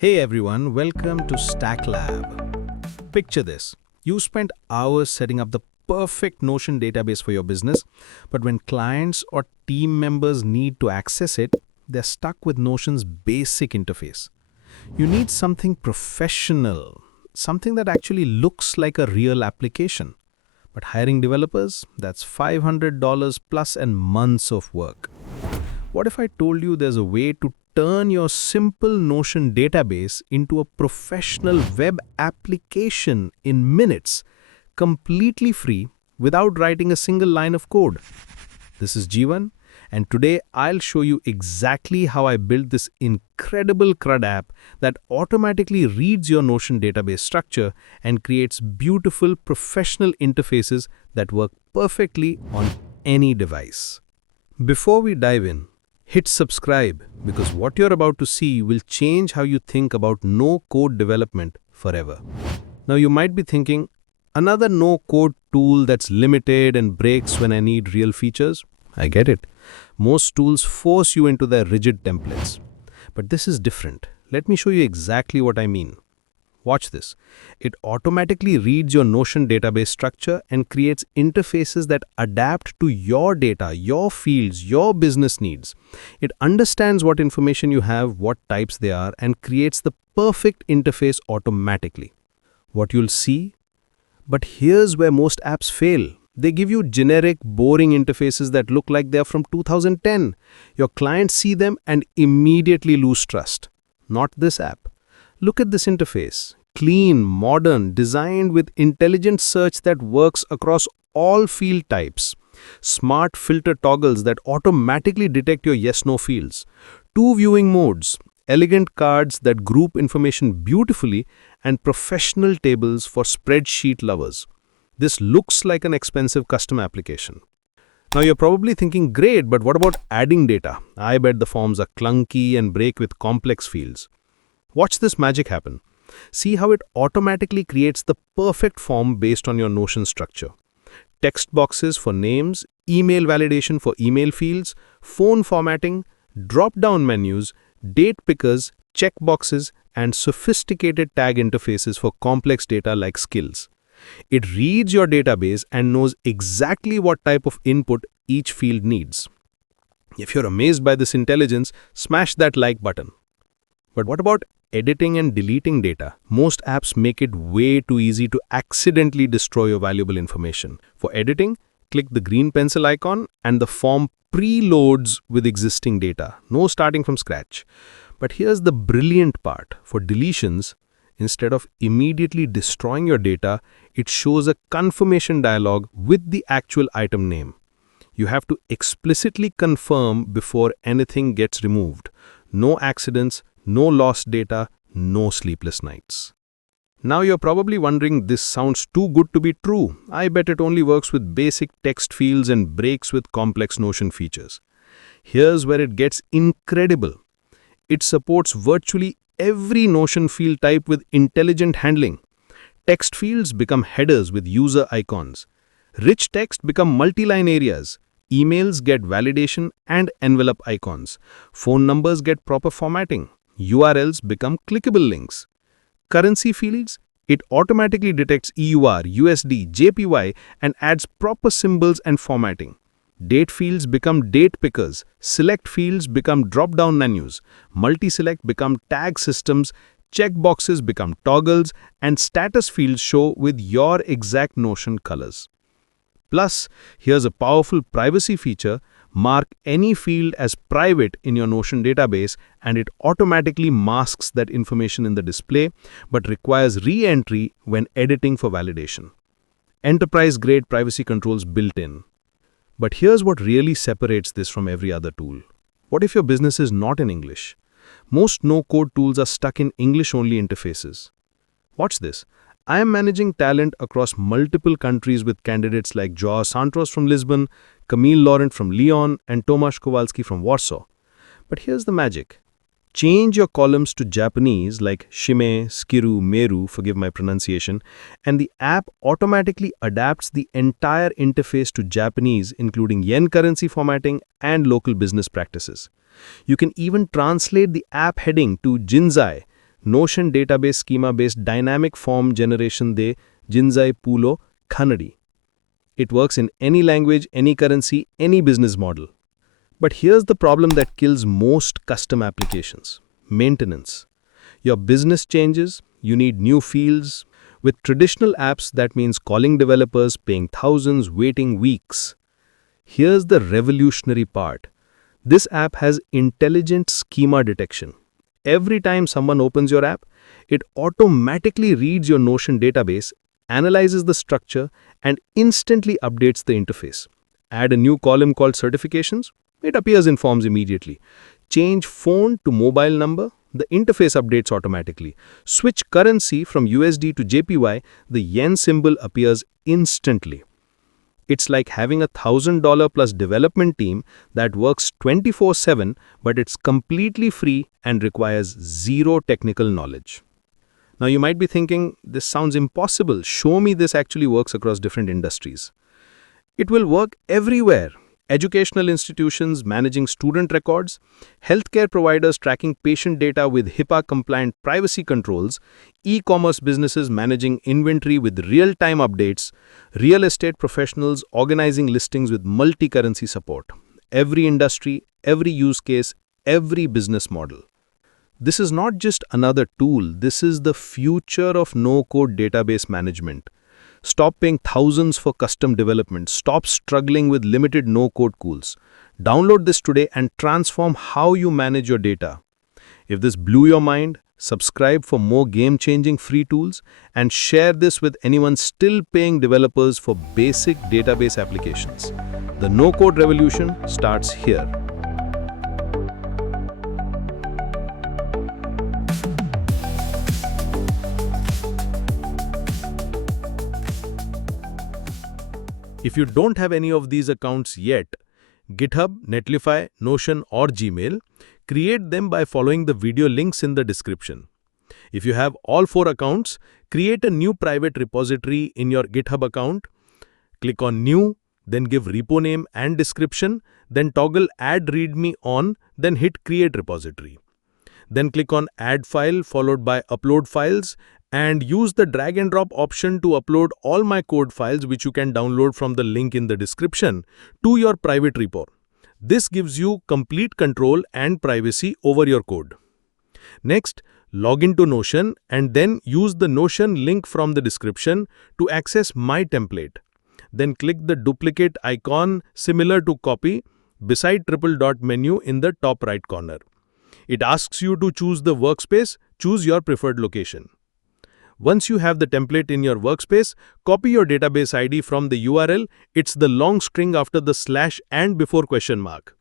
Hey everyone, welcome to Stack Lab. Picture this. You spent hours setting up the perfect Notion database for your business, but when clients or team members need to access it, they're stuck with Notion's basic interface. You need something professional, something that actually looks like a real application. But hiring developers, that's $500 plus and months of work. What if I told you there's a way to turn your simple Notion database into a professional web application in minutes, completely free, without writing a single line of code? This is Jeevan, and today I'll show you exactly how I built this incredible CRUD app that automatically reads your Notion database structure and creates beautiful professional interfaces that work perfectly on any device. Before we dive in, hit subscribe because what you're about to see will change how you think about no-code development forever. Now you might be thinking, another no-code tool that's limited and breaks when I need real features? I get it. Most tools force you into their rigid templates. But this is different. Let me show you exactly what I mean. Watch this. It automatically reads your Notion database structure and creates interfaces that adapt to your data, your fields, your business needs. It understands what information you have, what types they are, and creates the perfect interface automatically. What you'll see? But here's where most apps fail. They give you generic, boring interfaces that look like they're from 2010. Your clients see them and immediately lose trust. Not this app. Look at this interface. Clean, modern, designed with intelligent search that works across all field types. Smart filter toggles that automatically detect your yes-no fields. 2 viewing modes, elegant cards that group information beautifully, and professional tables for spreadsheet lovers. This looks like an expensive custom application. Now you're probably thinking, great, but what about adding data? I bet the forms are clunky and break with complex fields. Watch this magic happen. See how it automatically creates the perfect form based on your Notion structure. Text boxes for names, email validation for email fields, phone formatting, drop-down menus, date pickers, checkboxes, and sophisticated tag interfaces for complex data like skills. It reads your database and knows exactly what type of input each field needs. If you're amazed by this intelligence, smash that like button. But what about editing and deleting data? Most apps make it way too easy to accidentally destroy your valuable information. For editing, click the green pencil icon and the form preloads with existing data. No starting from scratch. But here's the brilliant part. For deletions, instead of immediately destroying your data, it shows a confirmation dialog with the actual item name. You have to explicitly confirm before anything gets removed. No accidents, no lost data, no sleepless nights. Now you're probably wondering, this sounds too good to be true. I bet it only works with basic text fields and breaks with complex Notion features. Here's where it gets incredible. It supports virtually every Notion field type with intelligent handling. Text fields become headers with user icons. Rich text become multi-line areas. Emails get validation and envelope icons. Phone numbers get proper formatting. URLs become clickable links. Currency fields, it automatically detects EUR, USD, JPY and adds proper symbols and formatting. Date fields become date pickers. Select fields become drop-down menus. Multi-select become tag systems. Checkboxes become toggles. And status fields show with your exact Notion colors. Plus, here's a powerful privacy feature. Mark any field as private in your Notion database and it automatically masks that information in the display but requires re-entry when editing for validation. Enterprise-grade privacy controls built in. But here's what really separates this from every other tool. What if your business is not in English? Most no-code tools are stuck in English-only interfaces. Watch this. I am managing talent across multiple countries with candidates like João Santos from Lisbon, Camille Laurent from Lyon, and Tomasz Kowalski from Warsaw. But here's the magic. Change your columns to Japanese like 𝗖𝗎𝗪𝗧𝗏, 𝗪𝗓𝗪, forgive my pronunciation, and the app automatically adapts the entire interface to Japanese, including yen currency formatting and local business practices. You can even translate the app heading to Jinzai, Notion database schema-based dynamic form generation de 𝗖𝗢𝗡𝗘𝗖𝗧. It works in any language, any currency, any business model. But here's the problem that kills most custom applications: maintenance. Your business changes, you need new fields. With traditional apps, that means calling developers, paying thousands, waiting weeks. Here's the revolutionary part. This app has intelligent schema detection. Every time someone opens your app, it automatically reads your Notion database, analyzes the structure, and instantly updates the interface. Add a new column called certifications, it appears in forms immediately. Change phone to mobile number, the interface updates automatically. Switch currency from USD to JPY, the yen symbol appears instantly. It's like having a $1,000 plus development team that works 24/7, but it's completely free and requires zero technical knowledge. Now you might be thinking, this sounds impossible. Show me this actually works across different industries. It will work everywhere. Educational institutions managing student records, healthcare providers tracking patient data with HIPAA-compliant privacy controls, e-commerce businesses managing inventory with real-time updates, real estate professionals organizing listings with multi-currency support. Every industry, every use case, every business model. This is not just another tool, this is the future of no-code database management. Stop paying thousands for custom development. Stop struggling with limited no-code tools. Download this today and transform how you manage your data. If this blew your mind, subscribe for more game-changing free tools and share this with anyone still paying developers for basic database applications. The no-code revolution starts here. If you don't have any of these accounts yet, GitHub, Netlify, Notion or Gmail, create them by following the video links in the description. If you have all 4 accounts, create a new private repository in your GitHub account. Click on New, then give repo name and description, then toggle Add README on, then hit Create Repository. Then click on Add File followed by Upload Files and use the drag and drop option to upload all my code files, which you can download from the link in the description, to your private repo. This gives you complete control and privacy over your code. Next, log into Notion and then use the Notion link from the description to access my template. Then click the duplicate icon similar to copy beside triple dot menu in the top right corner. It asks you to choose the workspace, choose your preferred location. Once you have the template in your workspace, copy your database ID from the URL. It's the long string after the slash and before question mark.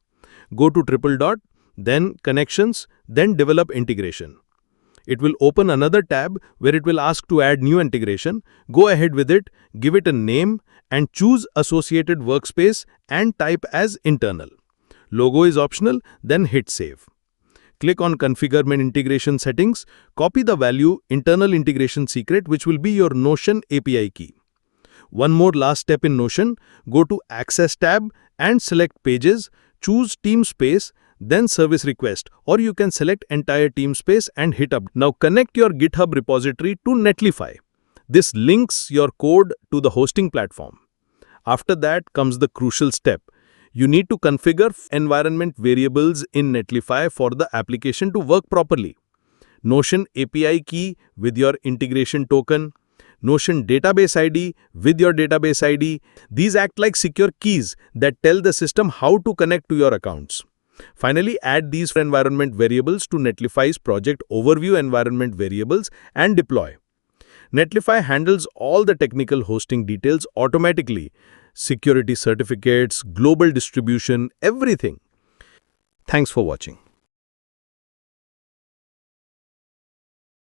Go to triple dot, then Connections, then Develop Integration. It will open another tab where it will ask to add new integration. Go ahead with it, give it a name, and choose Associated Workspace and type as Internal. Logo is optional, then hit Save. Click on Configure My Integration Settings, copy the value Internal Integration Secret, which will be your Notion API key. One more last step in Notion, go to Access tab and select Pages, choose Team Space, then Service Request, or you can select entire team space and hit Up. Now connect your GitHub repository to Netlify. This links your code to the hosting platform. After that comes the crucial step. You need to configure environment variables in Netlify for the application to work properly. Notion API key with your integration token, Notion database ID with your database ID. These act like secure keys that tell the system how to connect to your accounts. Finally, add these environment variables to Netlify's project overview environment variables and deploy. Netlify handles all the technical hosting details automatically. Security certificates, global distribution, everything. Thanks for watching.